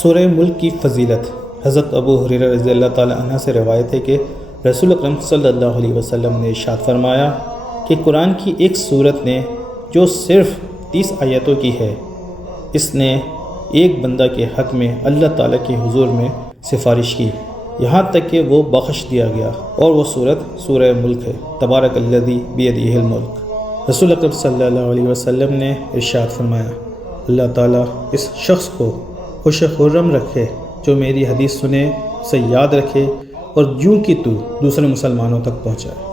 सूरह मुल्क की फ़जीलत। हज़रत अबू हुरैरा रज़ियल्लाहु ताला अन्हु से रवायत है कि रसूल अकरम सल्लल्लाहु अलैहि वसल्लम ने इरशाद फरमाया कि कुरान की एक सूरत ने जो सिर्फ़ 30 आयतों की है, इसने एक बंदा के हक़ में अल्लाह ताला के हुज़ूर में सिफारिश की, यहाँ तक कि वो बख्श दिया गया, और वो सूरत सूरह मुल्क है। तबारकल्लज़ी बियदिहिल मुल्क। रसूल अकरम सल्लल्लाहु अलैहि वसल्लम ने इरशाद फरमाया, अल्लाह ताला इस शख्स को खुश खुर्रम रखे जो मेरी हदीस सुने, उसे याद रखे और यूँ कि तू दूसरे मुसलमानों तक पहुँचाए।